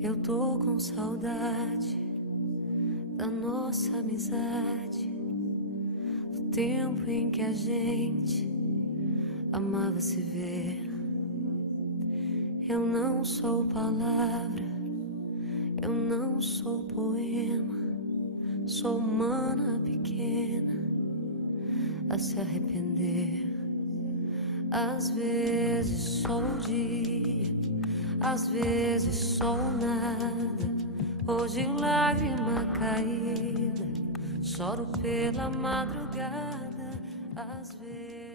Eu tô com saudade da nossa amizade, do tempo em que a gente amava se ver. Eu não sou palavra, eu não sou poema, sou humana pequena a se arrepender. Às vezes sou o dia, às vezes sou nada. Hoje lágrima caída, choro pela madrugada. Às vezes